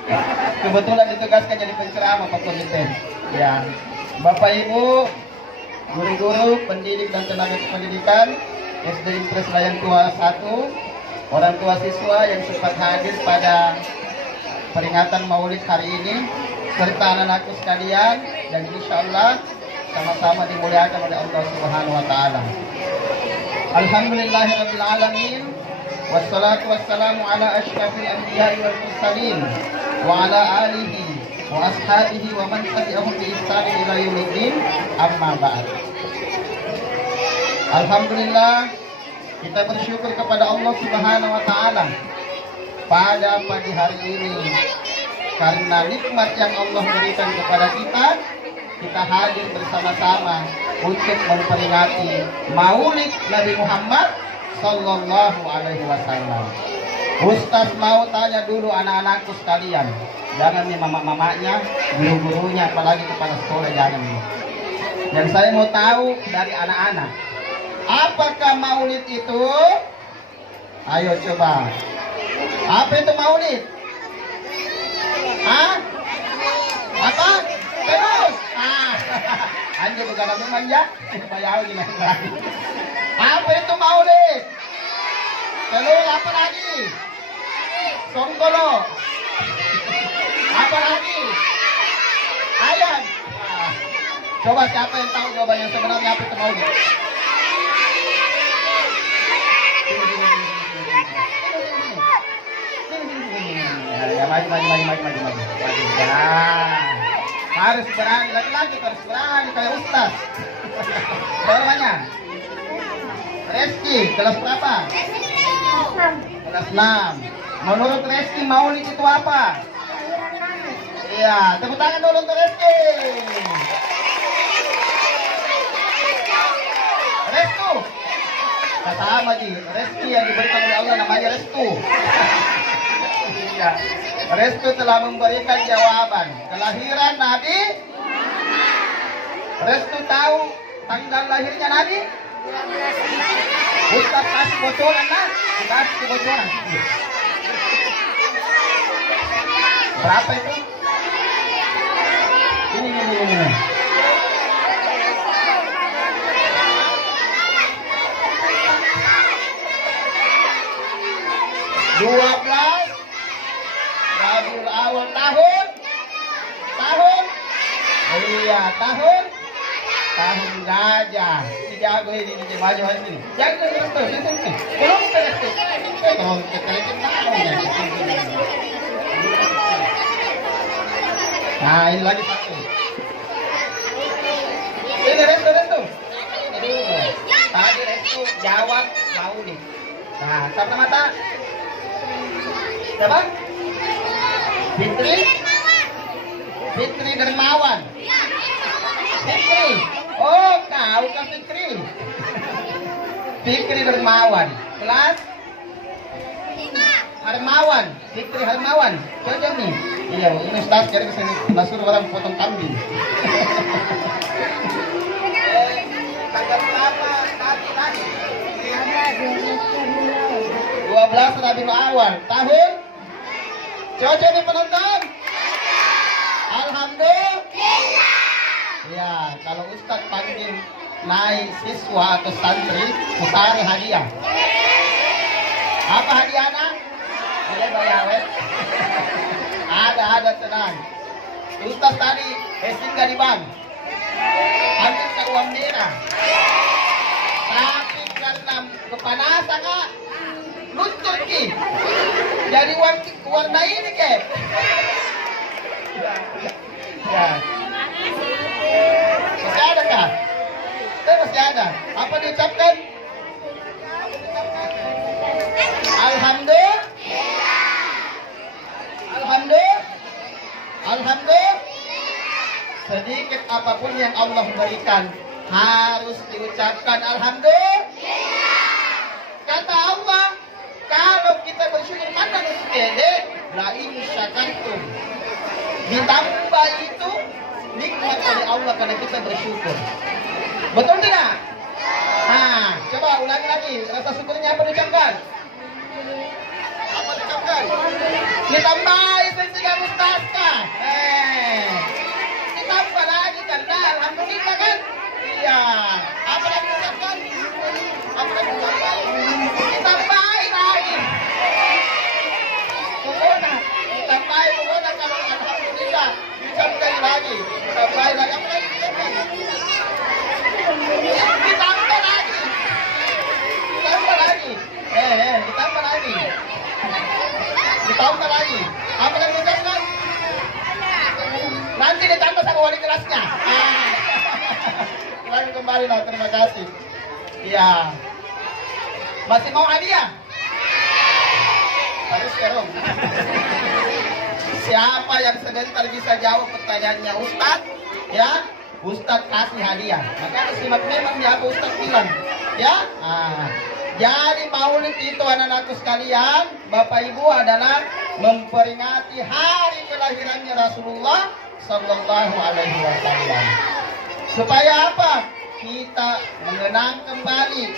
Kebetulan ditugaskan jadi penceramah Pak Komite. Ya, Bapak Ibu, guru-guru, pendidik dan tenaga pendidikan SD Impres Layan Tua 1, orang tua siswa yang sempat hadir pada peringatan Maulid hari ini, serta anak-anakku sekalian, dan insya Allah sama-sama dimuliakan oleh Allah Subhanahu Wa Taala. Alhamdulillahirabbil alamin. Wassalatu wassalamu ala asyrafil anbiya'i wal mursalin wa ala alihi wa ashabihi wa man tabi'ahum bi ihsan ila yaumiddin, amma ba'd. Alhamdulillah, kita bersyukur kepada Allah Subhanahu wa taala pada pagi hari ini karena nikmat yang Allah berikan kepada kita hadir bersama-sama untuk memperingati Maulid Nabi Muhammad Sallallahu Alaihi Wasallam. Ustaz mau tanya dulu anak-anakku sekalian, jangan nih mama-mamanya, guru-gurunya, apalagi kepala sekolah, jangan nih. Yang saya mau tahu dari anak-anak, apakah Maulid itu? Ayo coba. Apa itu Maulid? Hah? Apa? Terus? Anjir bukan aku manja. Bayar gimana? Apa itu Maulid? Telur apa lagi? Songgolo. Apa lagi? Ayam. Coba siapa yang tahu jawabannya sebenarnya apa itu Maulid? Ya, maju. Ya. Harus berani, lagi-lagi harus berani kayak Ustaz. Namanya? Reski, kelas berapa? Kelas 6. Menurut Reski, Maulid itu apa? Iya, tepuk tangan dulu untuk Reski. Restu. Kata sama Ji, Reski yang diberikan oleh Allah namanya Restu. Iya. Restu telah memberikan jawaban kelahiran Nabi. Restu tahu tanggal lahirnya Nabi? Ustaz kasih bocoran lah, kasih bocoran. Berapa itu? Ini. 12 Rabiul Awal tahun. Iya, tahun gajah. Si jago ini di maju sini. Jago ini tuh, sini. Belum terus. Kalau kita tahu ya. Nah, ini lagi satu. Ini restu. Tadi restu jawab Maulid. Nah, sama mata. Siapa? Fitri Dermawan. Fitri. Oh, kau kan Fitri. Fitri Dermawan. Kelas 5. Harmawan. Fitri Harmawan. Cocok nih. Iya, ini Ustaz jadi kesini. Suruh orang potong kambing. Tanggal berapa? Tadi. 12 Rabiul Awal tahun. Cocok nih penonton. Alhamdulillah. Ya, kalau Ustaz panggil naik siswa atau santri, putari hadiah. Apa hadiah anak? Ada bayawet. Ada tenang. Ustaz tadi singgah di bank, ambil ke uang merah. Tapi karena kepanasan kak, luncur ki. Jadi warna ini ke. Ya. Masih ada kah? Masih ada. Apa diucapkan? Alhamdulillah. Sedikit apapun yang Allah berikan harus diucapkan alhamdulillah. Kata Allah, kalau kita bersyukur mana sepede, la in syakartum. Ditambah itu nikmat oleh Allah karena kita bersyukur. Betul tidak? Nah, coba ulangi lagi. Rasa syukurnya apa diucapkan? Ditambah itu 3 Kembali lagi. Apa lagi? Ditambah lagi. Ditambah lagi. Ditambah lagi. Ditambah lagi. Apa lagi ditambah? Nanti ditambah sama wali kelasnya. Kembali lah, terima kasih. Iya. Masih mau hadiah? Harus dong. Siapa yang sebentar bisa jawab pertanyaannya Ustadz? Ya, Ustadz kasih hadiah. Maka simak memang ya apa Ustadz bilang. Ya, jadi maulid itu anak-anakku sekalian, Bapak Ibu adalah memperingati hari kelahirannya Rasulullah Sallallahu Alaihi Wasallam. Supaya apa? Kita mengenang kembali,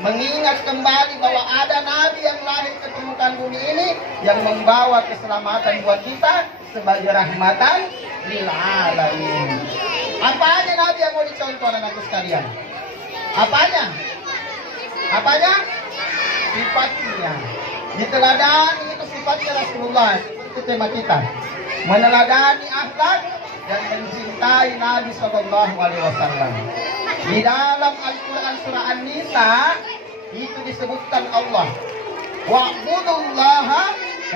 mengingat kembali bahwa ada Nabi yang lahir ke permukaan bumi ini yang membawa keselamatan buat kita sebagai rahmatan lil alamin. Apa aja Nabi yang mau dicontoh anak-anakku sekalian? Apanya? Apanya? Sifatnya. Diteladani itu sifatnya Rasulullah. Itu tema kita. Meneladani akhlak dan mencintai Nabi Sallallahu Alaihi Wasallam. Di dalam Al-Quran surah An-Nisa itu disebutkan Allah, wa'budullaha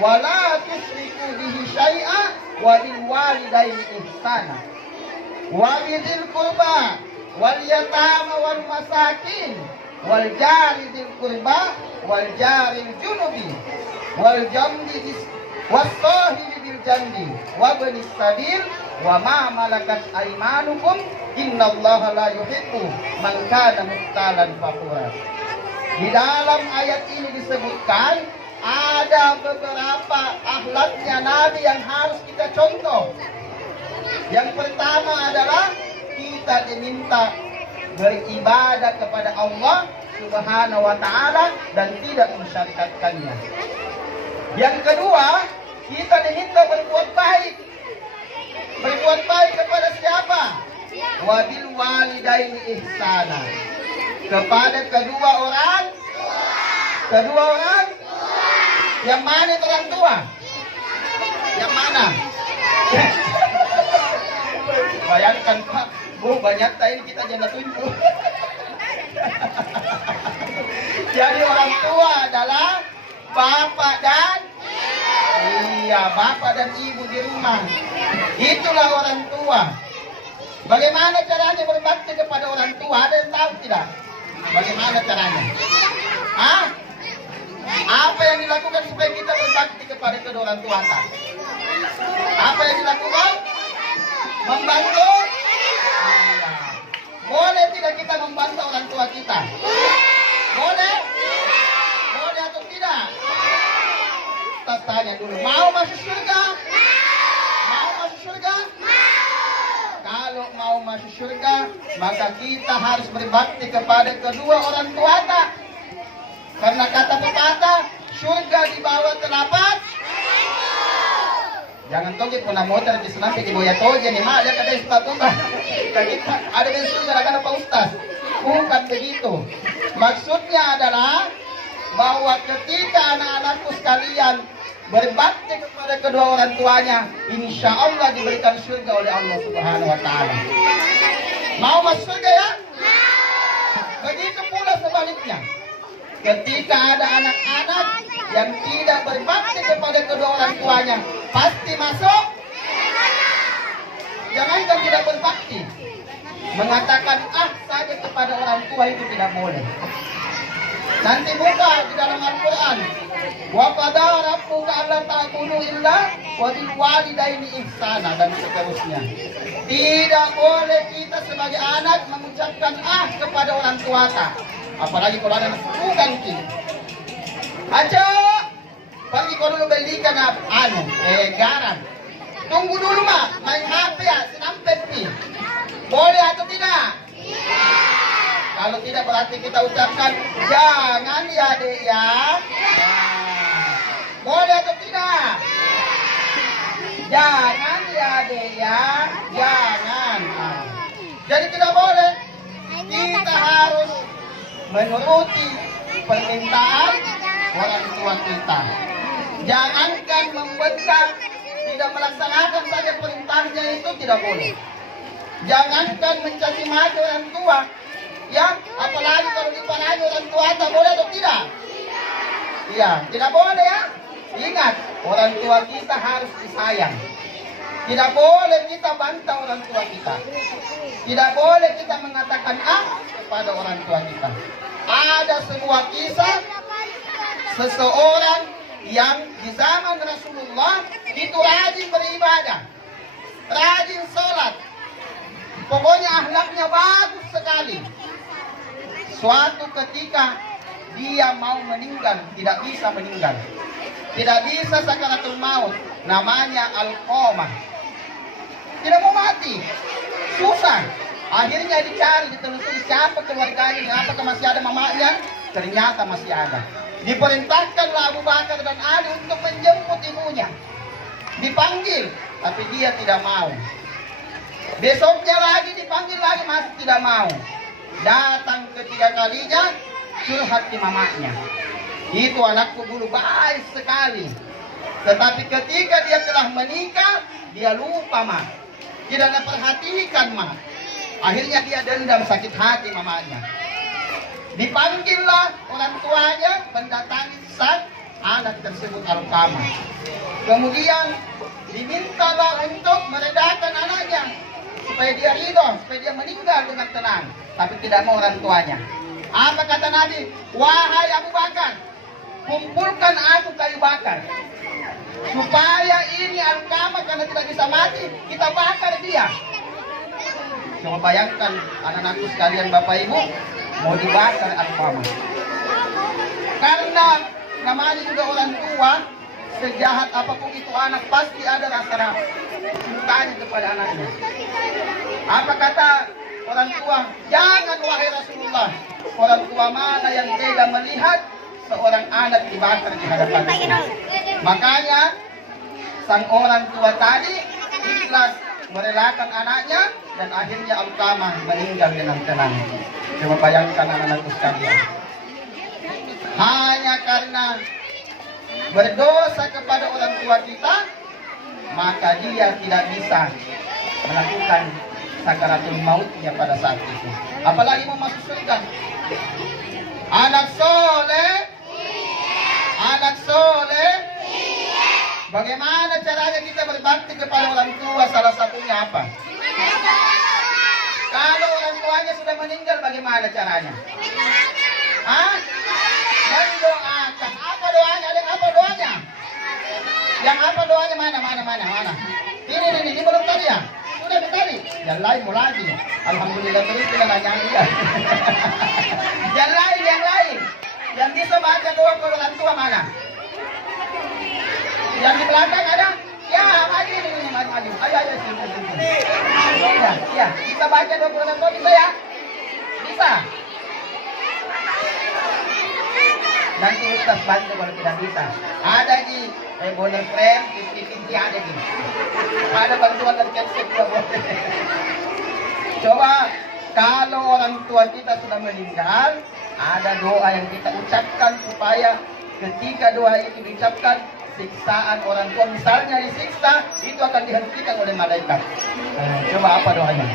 wa la tusyriku bihi syai'a wa bil walidaini ihsana wa bidzil qurba wal yatama wal masakin wal jari dzil qurba wal jaril junubi wal jambi was-sahibi bil jambi wa ibnis sabil wa ma malakat aymanukum innallaha la yuhibbu man kana mukhtalan fakhura. Di dalam ayat ini disebutkan ada beberapa akhlaknya Nabi yang harus kita contoh. Yang pertama adalah kita diminta beribadah kepada Allah Subhanahu wa taala dan tidak mensyarikatkannya. Yang kedua, kita diminta berbuat baik. Berbuat baik kepada siapa? Wabil walidaini ihsana. Kepada kedua orang. Kedua orang? Yang mana itu orang tua? Yang mana? Bayangkan Pak, Bu, banyak tadi kita jangan tunjuk. Jadi orang tua adalah bapak dan bapak dan ibu di rumah. Itulah orang tua. Bagaimana caranya berbakti kepada orang tua? Ada yang tahu tidak? Bagaimana caranya? Apa yang dilakukan supaya kita berbakti kepada kedua orang tua? Apa yang dilakukan? Membantu? Boleh tidak kita membantu orang tua kita? Boleh? Boleh atau tidak? Kita tanya dulu, mau masuk surga? Mau masuk surga? Kalau mau masuk surga, maka kita harus berbakti kepada kedua orang tua kita. Karena kata pepatah, surga di bawah telapak. Jangan toge pernah motor di sana di boya toge nih mah ada kata ustaz tuh. Kita ada di surga ada Pak Ustaz. Bukan begitu. Maksudnya adalah bahwa ketika anak-anakku sekalian berbakti kepada kedua orang tuanya, insya Allah diberikan surga oleh Allah Subhanahu wa taala. Mau masuk surga ya? Begitu pula sebaliknya. Ketika ada anak-anak yang tidak berbakti kepada kedua orang tuanya, pasti masuk. Jangankan tidak berbakti, mengatakan saja kepada orang tua itu tidak boleh. Nanti buka di dalam Al-Quran, wa qadara rabbuka alla ta'budu illa wa bil walidaini ihsana, dan seterusnya. Tidak boleh kita sebagai anak mengucapkan kepada orang tua kita. Apalagi kalau ada bukan kita. Aja pergi kau dulu belikan garam. Tunggu dulu mak, main HP ya, sinampet nih. Boleh atau tidak? Kalau tidak berarti kita ucapkan jangan ya dek ya. Boleh atau tidak? Jangan ya dek ya, jangan. Jadi tidak boleh. Kita harus menuruti permintaan orang tua kita. Jangankan membentak, tidak melaksanakan saja perintahnya itu tidak boleh. Jangankan mencaci maki orang tua, ya, apalagi kalau dipanagi orang tua, tak boleh atau tidak? Iya, tidak boleh ya. Ingat, orang tua kita harus disayang. Tidak boleh kita bantah orang tua kita. Tidak boleh kita mengatakan kepada orang tua kita. Ada sebuah kisah seseorang yang di zaman Rasulullah itu rajin beribadah, rajin sholat. Pokoknya akhlaknya bagus sekali. Suatu ketika dia mau meninggal, tidak bisa meninggal. Tidak bisa sakaratul maut, namanya al-qomah. Tidak mau mati, susah. Akhirnya dicari, ditelusuri siapa keluarganya, apakah masih ada mamanya. Ternyata masih ada. Diperintahkanlah Abu Bakar dan Ali untuk menjemput ibunya. Dipanggil, tapi dia tidak mau. Besoknya lagi dipanggil lagi, masih tidak mau. Datang ketiga kalinya, curhat di mamanya. Itu anakku dulu baik sekali. Tetapi ketika dia telah menikah, dia lupa mah. Tidak ada perhatikan mah. Akhirnya dia dendam, sakit hati mamanya. Dipanggillah orang tuanya, mendatangi sang anak tersebut Alqamah. Kemudian dimintalah untuk meredakan anaknya, supaya dia ridho, supaya dia meninggal dengan tenang. Tapi tidak mau orang tuanya. Apa kata Nabi? Wahai Abu Bakar, kumpulkan aku kayu bakar, supaya ini Alqamah karena tidak bisa mati, kita bakar dia. Coba bayangkan anak-anakku sekalian, Bapak Ibu, mau dibakar Alqamah. Karena namanya juga orang tua, sejahat apapun itu anak, pasti ada rasa cintanya kepada anaknya. Apa kata orang tua? Jangan wahai Rasulullah, orang tua mana yang tega melihat seorang anak dibakar di hadapannya. Makanya sang orang tua tadi ikhlas merelakan anaknya, dan akhirnya Alqamah meninggal dengan tenang. Coba bayangkan anak-anakku sekalian, hanya karena berdosa kepada orang tua kita, maka dia tidak bisa melakukan sakaratul mautnya pada saat itu. Apalagi mau masuk surga. Anak soleh, anak soleh. Bagaimana caranya kita berbakti kepada orang tua? Salah satunya apa? Kalau orang tuanya sudah meninggal, bagaimana caranya? Mendoakan. Apa doanya? Ada apa doanya? Yang apa doanya? Mana? Ini belum tadi ya? Sudah tadi. Yang lain mau lagi. Alhamdulillah terus kita nanya dia. Yang lain. Yang bisa baca doa ke orang tua mana? Yang di belakang ada? Ya, maju. Ayo, sini. Ya, kita baca doa ke orang tua bisa ya? Bisa. Nanti Ustaz bantu kalau tidak bisa. Ada Ji, bonus frame, 50-50 ada Ji. Ada bantuan dari Kepsek juga boleh. Coba, kalau orang tua kita sudah meninggal, ada doa yang kita ucapkan supaya ketika doa itu diucapkan, siksaan orang tua misalnya disiksa, itu akan dihentikan oleh malaikat. Coba apa doanya?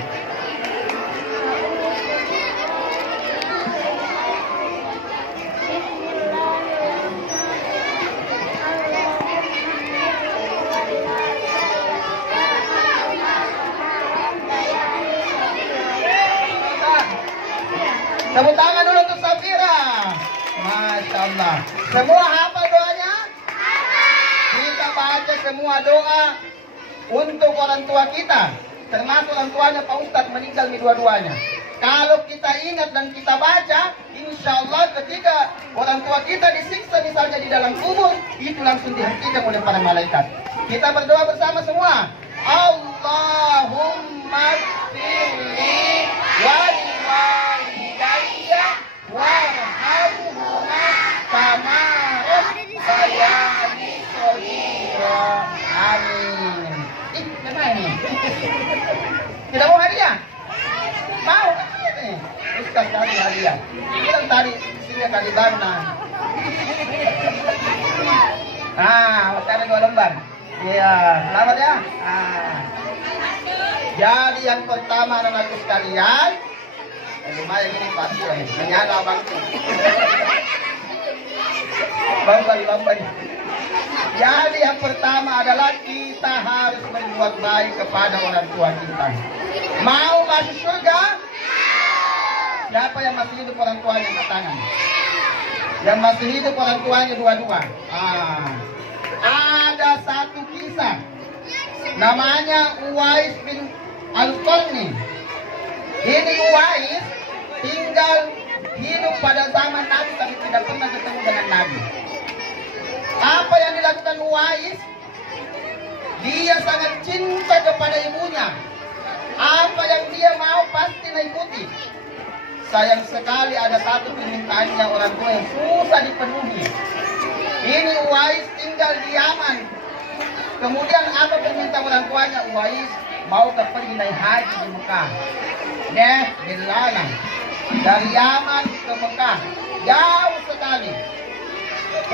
Tepuk tangan dulu untuk Safira. Masya Allah. Semua hafal doanya? Kita baca semua doa untuk orang tua kita, termasuk orang tuanya Pak Ustadz meninggal dua-duanya. Kalau kita ingat dan kita baca, insya Allah ketika orang tua kita disiksa misalnya di dalam kubur, itu langsung dihentikan oleh para malaikat. Kita berdoa bersama semua. Allahumma firli waliwalidayya warhamhuma kama rabbayani shaghira. Amin. Kenapa ini? Tidak mau hadiah? Mau? Ustaz tadi hadiah. Bilang tadi sini kali bana. Ada 2 lembar. Iya, selamat ya. Jadi yang pertama anak-anakku sekalian, lumayan ini pasti menyala bangku. Bambang. Jadi yang pertama adalah kita harus berbuat baik kepada orang tua kita. Mau masuk surga? Siapa yang masih hidup orang tuanya angkat tangan? Yang masih hidup orang tuanya dua-dua. Ada satu kisah. Namanya Uwais bin Al-Qarni. Ini Uwais tinggal hidup pada zaman Nabi tapi tidak pernah ketemu dengan Nabi. Apa yang dilakukan Uwais? Dia sangat cinta kepada ibunya. Apa yang dia mau pasti mengikuti. Sayang sekali ada satu permintaannya orang tua yang susah dipenuhi. Ini Uwais tinggal di Yaman. Kemudian apa permintaan orang tuanya? Uwais mau pergi naik haji di Mekah. Bilana. Dari Yaman ke Mekah. Jauh sekali.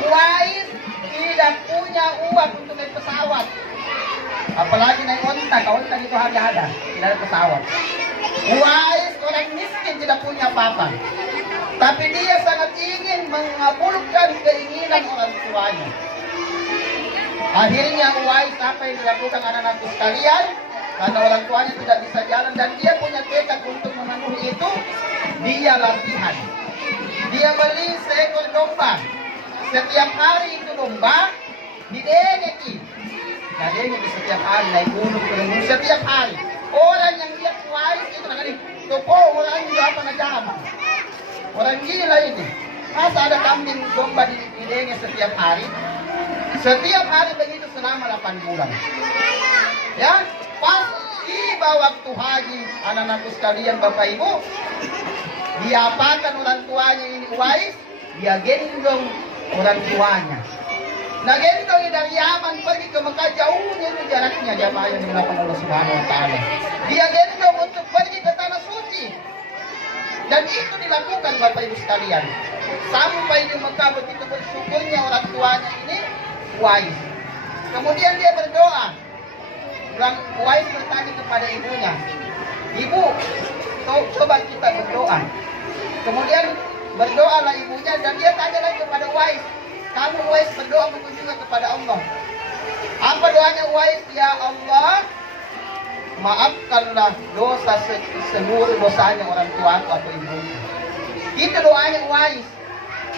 Uwais tidak punya uang untuk naik pesawat. Apalagi naik onta. Onta itu harga ada. Tidak ada pesawat. Uwais orang miskin tidak punya apa-apa. Tapi dia sangat ingin mengabulkan keinginan orang tuanya. Akhirnya Uwais apa yang dilakukan anak-anakku sekalian? Karena orang tuanya tidak bisa jalan dan dia punya tekad untuk memenuhi itu, dia latihan. Dia beli seekor domba. Setiap hari itu domba didengeki. Nah, dengeki setiap hari naik gunung turun setiap hari. Orang yang lihat Uwais itu nanti toko orang juga apa ngajama. Orang gila ini. Masa ada kambing domba didengeki setiap hari? Setiap hari begitu selama 8 bulan. Ya, pas tiba waktu haji, anak-anakku sekalian, Bapak Ibu, diapakan orang tuanya ini Uwais? Dia gendong orang tuanya. Nah, gendongnya dari Yaman pergi ke Mekah, jauhnya itu jaraknya jamaah yang dilakukan Allah Subhanahu wa taala. Dia gendong untuk pergi ke tanah suci. Dan itu dilakukan Bapak Ibu sekalian. Sampai di Mekah begitu bersyukurnya orang tuanya ini Uwais. Kemudian dia berdoa. Uwais bertanya kepada ibunya, "Ibu, coba kita berdoa." Kemudian berdoalah ibunya dan dia tanya lagi kepada Uwais, "Kamu Uwais berdoa betul juga kepada Allah?" Apa doanya Uwais? "Ya Allah, maafkanlah dosa seluruh dosanya orang tuaku atau ibuku." Itu doanya Uwais.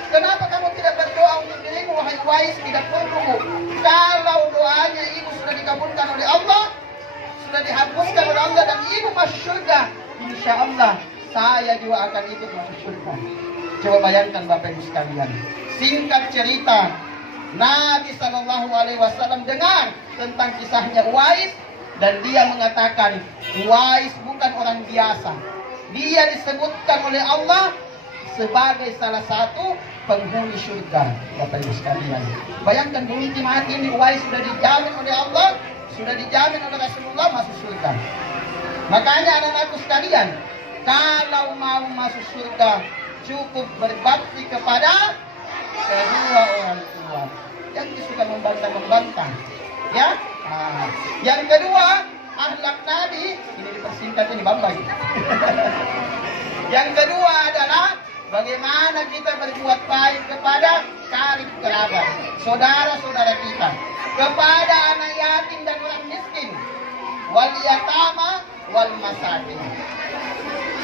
Kenapa kamu tidak berdoa untuk dirimu, wahai Uwais? Tidak perlu. Kalau doanya ibu sudah dikabulkan oleh Allah, sudah dihapuskan oleh Allah dan ibu masuk surga, insya Allah saya juga akan ikut masuk surga. Coba bayangkan Bapak Ibu sekalian. Singkat cerita, Nabi Shallallahu Alaihi Wasallam dengar tentang kisahnya Uwais dan dia mengatakan Uwais bukan orang biasa. Dia disebutkan oleh Allah sebagai salah satu penghuni surga, Bapak Ibu sekalian. Bayangkan di ultima hati ini Uwais sudah dijamin oleh Allah, sudah dijamin oleh Rasulullah masuk surga. Makanya anak-anakku sekalian, kalau mau masuk surga cukup berbakti kepada kedua orang tua. Yang suka membantah-membantah, ya. Yang kedua, akhlak Nabi ini dipersingkat ini Bambang. Yang kedua adalah bagaimana kita berbuat baik kepada karib kerabat, saudara-saudara kita, kepada anak yatim dan orang miskin, wal yatama wal masakin.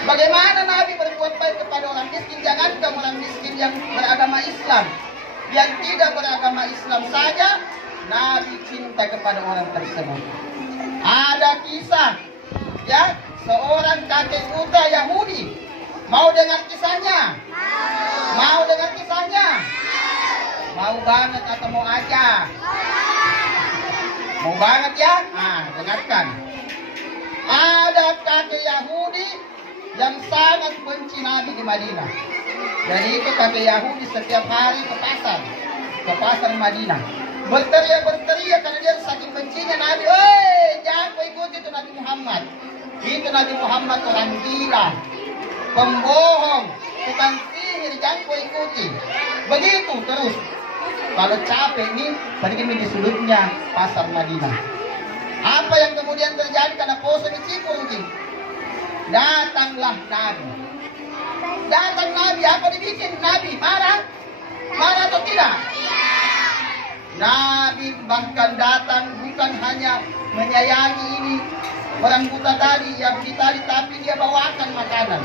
Bagaimana Nabi berbuat baik kepada orang miskin? Jangankan orang miskin yang beragama Islam, yang tidak beragama Islam saja, Nabi cinta kepada orang tersebut. Ada kisah, ya, seorang kakek muda Yahudi. Mau dengar kisahnya? Mau dengar kisahnya? Mau banget atau mau aja? Mau banget ya? Dengarkan. Ada kakek Yahudi yang sangat benci Nabi di Madinah. Jadi itu kakek Yahudi setiap hari ke pasar Madinah. Berteriak karena dia saking bencinya Nabi. Jangan kau ikuti itu Nabi Muhammad. Itu Nabi Muhammad orang gila, pembohong, tukang sihir, jangan kau ikuti. Begitu terus. Kalau capek nih, pergi di sudutnya pasar Madinah. Apa Apa yang kemudian terjadi karena poso di Cikurudi? Datanglah Nabi. Datang Nabi, apa dibikin? Nabi marah? Marah atau tidak? Nabi bahkan datang bukan hanya menyayangi ini orang buta tadi yang ditali, tapi dia bawakan makanan.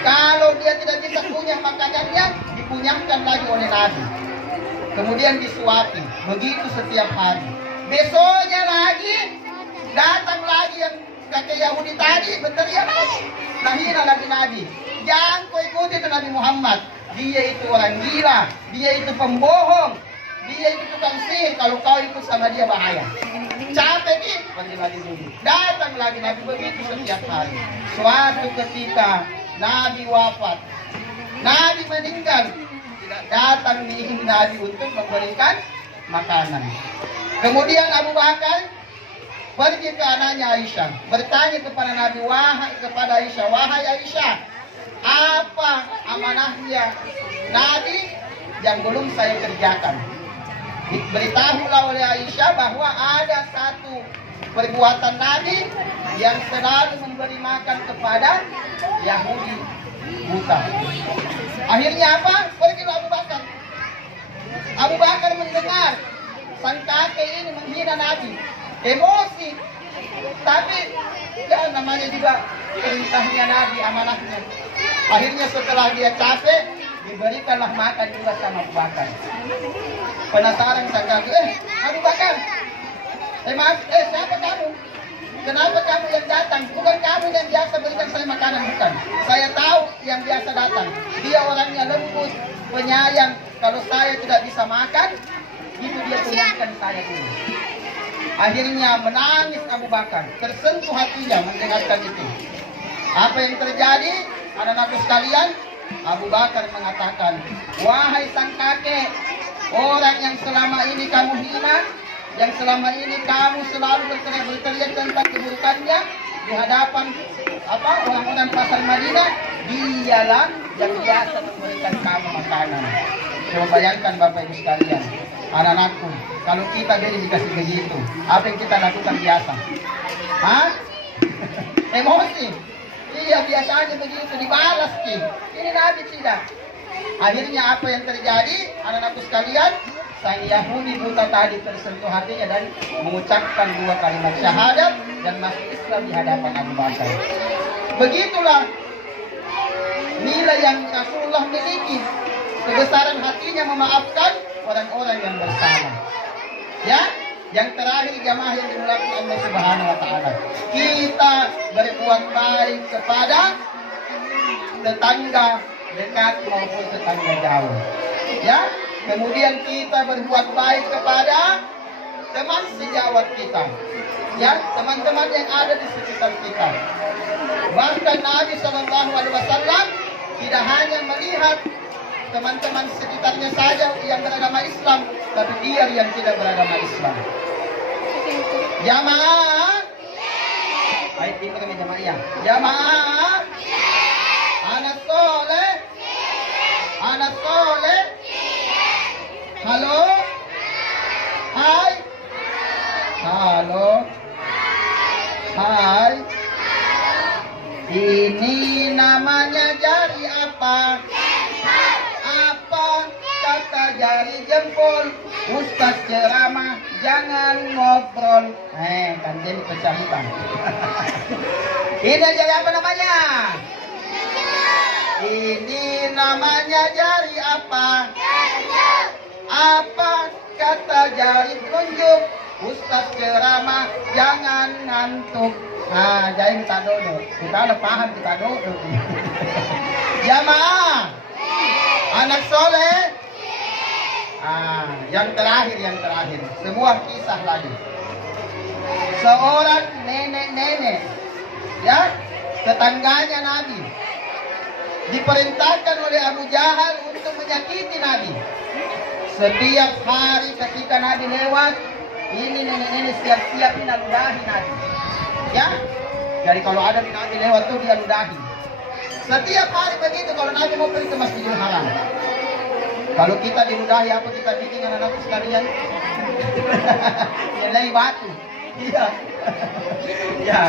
Kalau dia tidak bisa punya makanannya, dipunyahkan lagi oleh Nabi. Kemudian disuapi, begitu setiap hari. Besoknya lagi, datang lagi yang kakek Yahudi tadi, berteriak lagi. Nahina lagi Nabi. Jangan kau ikuti itu Nabi Muhammad. Dia itu orang gila, dia itu pembohong, dia itu tukang sihir. Kalau kau ikut sama dia bahaya. Capek nih, panggil lagi dulu. Datang lagi Nabi, begitu setiap hari. Suatu ketika Nabi wafat, Nabi meninggal, tidak datang nih Nabi untuk memberikan makanan. Kemudian Abu Bakar pergi ke anaknya Aisyah, bertanya kepada Nabi, kepada Aisyah, wahai Aisyah, apa amanahnya Nabi yang belum saya kerjakan? Diberitahulah oleh Aisyah bahwa ada satu perbuatan Nabi yang selalu memberi makan kepada Yahudi buta. Akhirnya apa? Pergilah Abu Bakar. Abu Bakar mendengar sang kakek ini menghina Nabi, emosi. Tapi ya namanya juga perintahnya Nabi, amanahnya. Akhirnya setelah dia capek, diberikanlah makan juga sama Abu Bakar. Penasaran sang kakek, Abu Bakar, maaf, siapa kamu? Kenapa kamu yang datang? Bukan kamu yang biasa berikan saya makanan, bukan. Saya tahu yang biasa datang. Dia orangnya lembut, penyayang. Kalau saya tidak bisa makan, itu dia punyahkan saya dulu. Akhirnya menangis Abu Bakar, tersentuh hatinya mendengarkan itu. Apa yang terjadi, anak-anakku sekalian? Abu Bakar mengatakan, wahai sang kakek, orang yang selama ini kamu hina, yang selama ini kamu selalu berteriak tentang keburukannya di hadapan orang-orang pasar Madinah, dialah yang biasa memberikan kamu makanan. Coba bayangkan Bapak Ibu sekalian, anak-anakku, kalau kita jadi dikasih begitu, apa yang kita lakukan biasa? Hah? Emosi. Iya, biasanya begitu, dibalas sih. Ini Nabi tidak. Akhirnya apa yang terjadi, anak-anakku sekalian? Sang Yahudi buta tadi tersentuh hatinya dan mengucapkan 2 kalimat syahadat dan masuk Islam di hadapan Abu Bakar. Begitulah nilai yang Rasulullah miliki, kebesaran hatinya memaafkan orang-orang yang bersalah. Ya, yang terakhir jamaah yang dimulakan Allah Subhanahu wa taala. Kita berbuat baik kepada tetangga dekat maupun tetangga jauh. Ya, kemudian kita berbuat baik kepada teman sejawat kita. Ya, teman-teman yang ada di sekitar kita. Bahkan Nabi SAW tidak hanya melihat teman-teman sekitarnya saja yang beragama Islam, tapi dia yang tidak beragama Islam. Jamaah, ayat ini kami jamaah. Jamaah, anak soleh, anak soleh. Halo, hai, halo, hai. Ini namanya jari apa? Apa kata jari jempol? Ustaz ceramah, jangan ngobrol. Kan jadi pecah hutang. Ini jari apa namanya? Ini namanya jari apa? Apa kata jari telunjuk? Ustaz ceramah, jangan ngantuk. Nah, jadi kita duduk. Kita udah paham, kita duduk. Jamaah, anak soleh. Yang terakhir, sebuah kisah lagi. Seorang nenek-nenek, ya, tetangganya Nabi, diperintahkan oleh Abu Jahal untuk menyakiti Nabi. Setiap hari ketika Nabi lewat, ini nenek-nenek siap-siap ludahi Nabi. Ya, jadi kalau ada Nabi lewat tuh dia ludahi. Setiap hari begitu kalau Nabi mau pergi ke Masjidil Haram. Kalau kita diludahi apa kita bikin anak-anak sekalian? Nilai batu. Iya. Ya.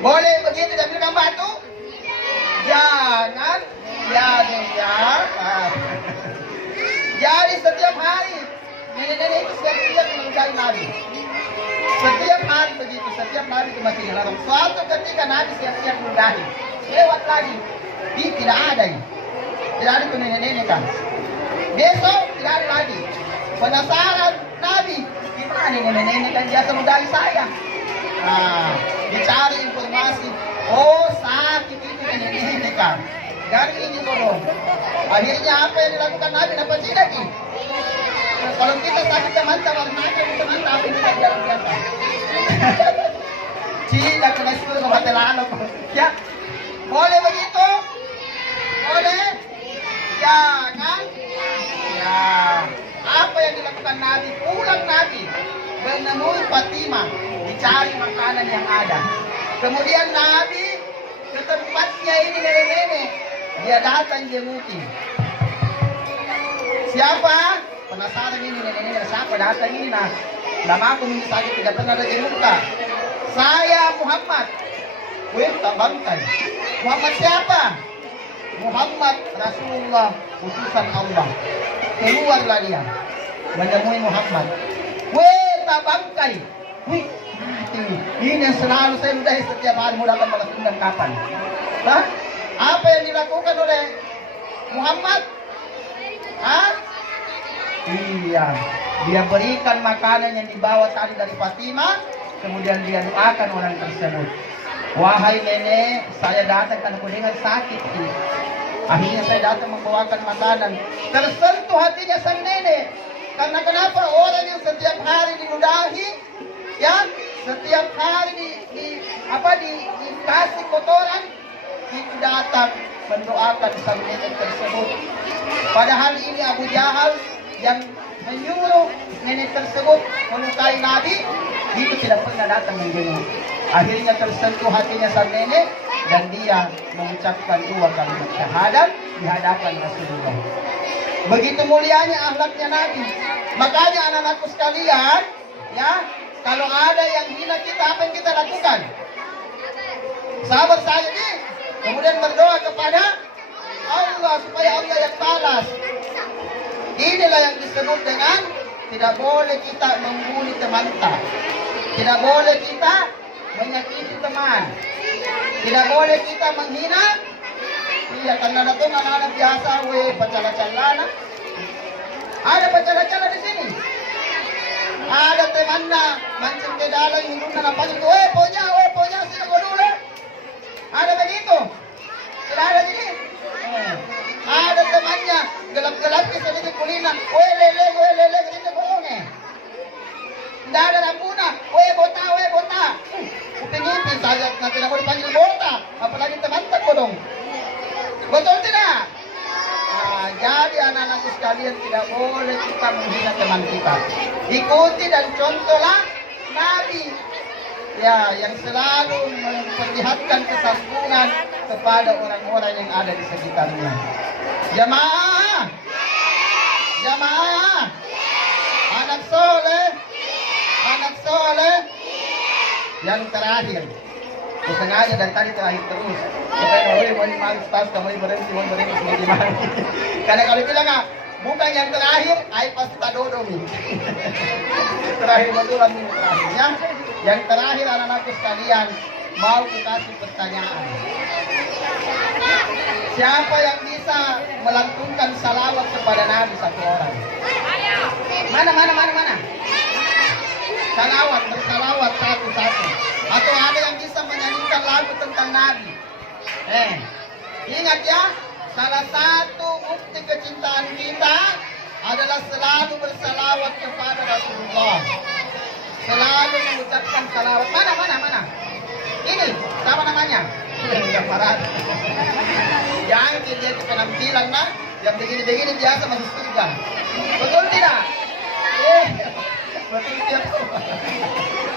Boleh begitu diambilkan batu? Jangan. Ya. Jadi setiap hari nenek-nenek itu siap-siap meludahi Nabi. Setiap hari begitu, setiap hari itu masih dilarang. Suatu ketika Nabi siap-siap meludahi, lewat lagi, tidak ada ini. Tidak ada tuh nenek-nenek kan. Besok tidak ada lagi. Penasaran Nabi, gimana nenek-nenek kan biasa meludahi saya? Nah, dicari informasi. Oh, sakit itu nenek-nenek kan. Dari ini bodoh. Akhirnya apa yang dilakukan Nabi? Dapat tidak ini? Kalau kita sakit teman-teman, apa yang kita jalan biasa? Tidak kena suruh ke batelano. Ya, boleh begitu? Boleh? Ya, kan? Ya. Apa yang dilakukan Nabi? Pulang Nabi menemui Fatimah, dicari makanan yang ada. Kemudian Nabi ke tempatnya ini nenek-nenek. Dia datang jenguki. Siapa? Penasaran ini nenek-nenek. Siapa datang ini? Nah, nama aku minta sakit tidak pernah ada jengukka. Saya Muhammad. Wih, tak bangkai. Muhammad siapa? Muhammad Rasulullah, utusan Allah. Keluarlah dia menemui Muhammad. Wih, tak bangkai. Wih, ini yang selalu saya udahi setiap hari. Mau dapat balas dendam kapan? Hah? Apa yang dilakukan oleh Muhammad? Hah? Iya, dia berikan makanan yang dibawa tadi dari Fatimah, kemudian dia doakan orang tersebut. Wahai nenek, saya datang karena aku dengar sakit ini. Akhirnya saya datang membawakan makanan. Tersentuh hatinya sang nenek. Karena kenapa? Orang yang setiap hari diludahi, ya, setiap hari dikasih kotoran, itu datang mendoakan sang nenek tersebut. Padahal ini Abu Jahal yang menyuruh nenek tersebut melukai Nabi, itu tidak pernah datang menjenguk. Akhirnya tersentuh hatinya sang nenek dan dia mengucapkan 2 kalimat syahadat di hadapan Rasulullah. Begitu mulianya akhlaknya Nabi. Makanya anak-anakku sekalian, ya, kalau ada yang hina kita, apa yang kita lakukan? Sabar saja nih. Kemudian berdoa kepada Allah supaya Allah yang balas. Inilah yang disebut dengan tidak boleh kita membuli teman kita. Tidak boleh kita menyakiti teman. Tidak boleh kita menghina. Iya, karena ada tuh anak-anak biasa, pacala-calana. Ada pacala-cala di sini. Ada temannya mancing ke dalam hidungnya nampak itu, punya sini gua dulu. Ada begitu? Tidak ada di sini. Ada temannya gelap-gelap sedikit kulina, lele, gitu bohongnya. Tidak ada rampuna, bota. Uping-iping saja, nanti tidak mau dipanggil bota, apalagi teman-teman bodong. Betul tidak? Nah, jadi anak-anakku sekalian tidak boleh kita menghina teman kita. Ikuti dan contohlah Nabi, ya, yang selalu memperlihatkan kesantunan kepada orang-orang yang ada di sekitarnya. Jamaah, anak soleh. Yang terakhir, aku sengaja dari tadi terakhir terus. Supaya mau tas, kamu berhenti gimana? Karena kalau bilang bukan yang terakhir, ay pasti tak dodong nih. Terakhir betulan ini terakhirnya. Yang terakhir anak-anakku sekalian, mau kasih pertanyaan. Siapa yang bisa melantunkan salawat kepada Nabi satu orang? Mana? Bersalawat satu-satu. Atau ada yang bisa menyanyikan lagu tentang Nabi? Ingat ya, salah satu bukti kecintaan kita adalah selalu bersalawat kepada Rasulullah. Selalu mengucapkan salawat. Mana? Ini, sama namanya? Yang parah. Yang dilihat penampilan nah, yang begini-begini biasa masih surga. Betul tidak? Betul tidak?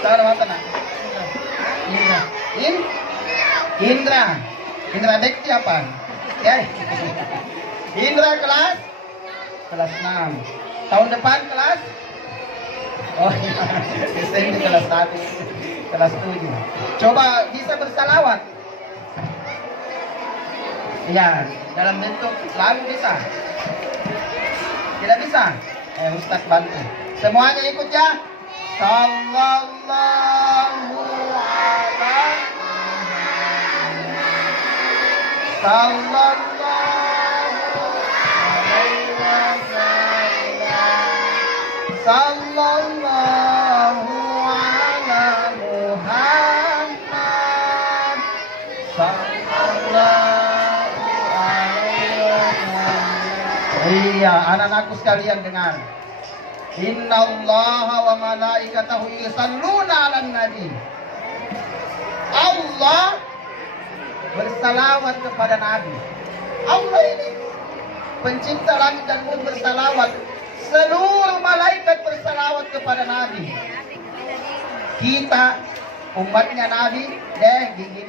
Tahu mata nak? Indra Bekti apa? Ya. Indra kelas 6. Tahun depan kelas Oh iya, SMP kelas 1, kelas 7. Coba bisa bersalawat. Iya, dalam bentuk lagu bisa. Tidak bisa? Ustaz bantu. Semuanya ikut ya. Sallallahu alaihi Sallallahu alaihi wasallam. Sallallahu ala Muhammad. Sallallahu alaihi wasallam. Iya, anak-anakku sekalian dengar. Innallaha wa malaikatahu yusalluna 'alan nabi. Allah bersalawat kepada Nabi. Allah ini pencipta langit dan bumi bersalawat. Seluruh malaikat bersalawat kepada Nabi. Kita umatnya Nabi, gigi